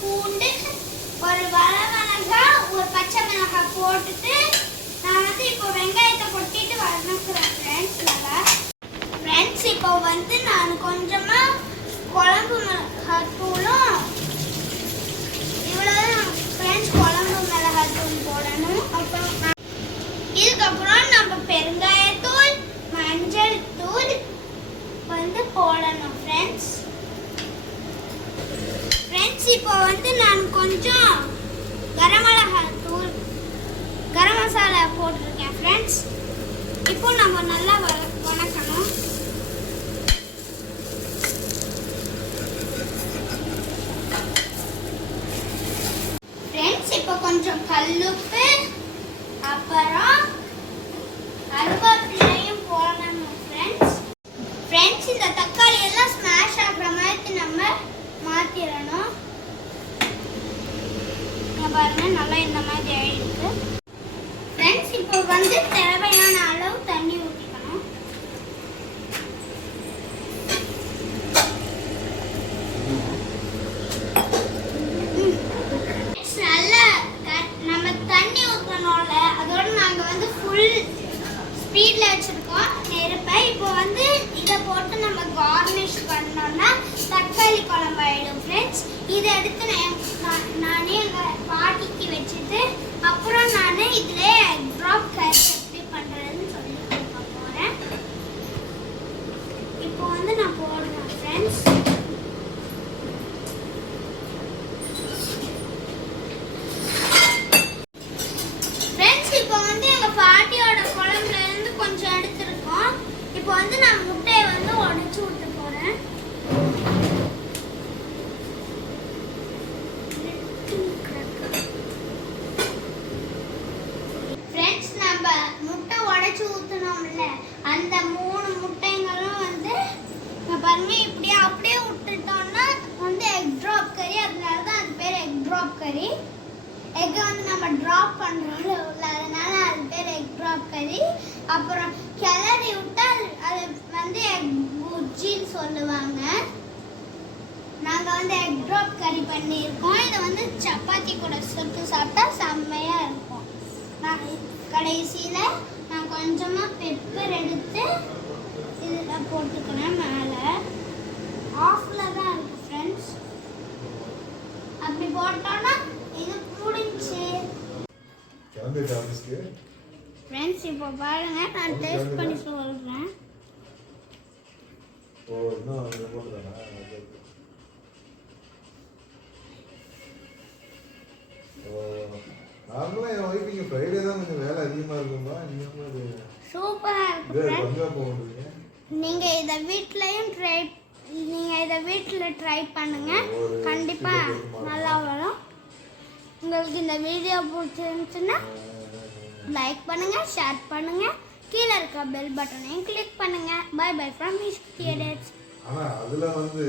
பூண்டு, ஒரு வரமிளகாய், ஒரு பச்சை மிளகாய் போட்டுட்டு நான் வந்து இப்போ வெங்காயத்தை கொட்டிட்டு வதக்குறேன் ஃப்ரெண்ட்ஸ். நல்லா ஃப்ரெண்ட்ஸ், இப்போ வந்து நான் கொஞ்சமா குழம்பு மிளகாய் தூளும் இவ்வளோதான் ஃப்ரெண்ட்ஸ், குழம்பு மிளகாய் தூள் போடணும். அப்புறம் இதுக்கப்புறம் நம்ம பெருங்காயத்தூள், மஞ்சள் தூள் வந்து போடணும் ஃப்ரெண்ட்ஸ். இப்போ வந்து நான் கொஞ்சம் கரம் மசாலா போட்டிருக்கேன் ஃப்ரெண்ட்ஸ். இப்போ நம்ம நல்லா வணக்கணும். ஃப்ரெண்ட்ஸ், இப்போ கொஞ்சம் கல்லுப்பு, அப்புறம் கருவேப்பிலையும் போடணும் ஃப்ரெண்ட்ஸ். ஃப்ரெண்ட்ஸ், இந்த தக்காளி எல்லாம் ஸ்மாஷ் ஆகுற மாதிரி நம்ம மாத்திரணும். பாருங்க, நல்லா இந்த மாதிரி ஆயிடுச்சு ஃப்ரெண்ட்ஸ். இப்போ வந்து தேவையான அளவு தண்ணி ஊற்றிக்கணும். நல்லா நம்ம தண்ணி ஊற்றணும்ல, அதோட நாங்கள் வந்து ஃபுல் ஸ்பீடில் வச்சுருக்கோம் நெருப்பை. இப்போ வந்து இதை போட்டு நம்ம கார்னிஷ் பண்ணோம்னா தக்காளி குழம்பு ஆயிடும் ஃப்ரெண்ட்ஸ். இதை எடுத்து நானே எங்கள் பாட்டிக்கு வச்சுட்டு அப்புறம் நான் இதில் எக் ட்ராப் கறி எப்படி பண்ணுறதுன்னு சொல்லி கொடுக்க போகிறேன். இப்போ வந்து நான் போடுறேன் ஃப்ரெண்ட்ஸ். ஃப்ரெண்ட்ஸ், இப்போ வந்து எங்கள் பாட்டியோட குழம்புலேருந்து கொஞ்சம் எடுத்துருக்கோம். இப்போ வந்து நான் முட்டையை வந்து உடைச்சு விட்டு போகிறேன். ஊத்தணும்ல, அந்த 3 முட்டைங்களும் வந்து பாருங்க இப்படியே அப்படியே விட்டுட்டோம்னா வந்து எக் ட்ராப் கறி. அதனால தான் அது பேர் எக் ட்ராப் கறி. எக் வந்து நம்ம ட்ராப் பண்றோம்ல, அதனால அது பேர் எக் ட்ராப் கறி. அப்புறம் கிளறி விட்டா அது வந்து எக் புர்ஜின்னு சொல்லுவாங்க. நாங்க வந்து எக் ட்ராப் கறி பண்ணியிருக்கோம். இதை வந்து சப்பாத்தி கூட சுட்டு சாப்பிட்டா செம்மையா இருக்கும். கடைசியில நான் கொஞ்சமா பெப்பர் எடுத்து இதில் போட்டுக்கிறேன். மேலே ஆஃப்ல தான் இருக்கு ஃப்ரெண்ட்ஸ். அப்படி போட்டோன்னா இது முடிஞ்சு ஃப்ரெண்ட்ஸ். இப்போ பாருங்க, நான் டேஸ்ட் பண்ணி சொல்றேன். நார்மலா என் வைஃப்க்கு ஃப்ரைடே தான் கொஞ்சம் வேலை அதிகமா இருக்கும்பா. சூப்பரா இருக்கு. நீங்க இத வீட்ல ட்ரை பண்ணுங்க. கண்டிப்பா நல்லா வரும். உங்களுக்கு இந்த வீடியோ பிடிச்சிருந்துச்சுன்னா லைக் பண்ணுங்க, ஷேர் பண்ணுங்க, கீழ இருக்க பெல் பட்டனையும் கிளிக் பண்ணுங்க. Bye bye from Miss Creators. ஆனா அதுல வந்து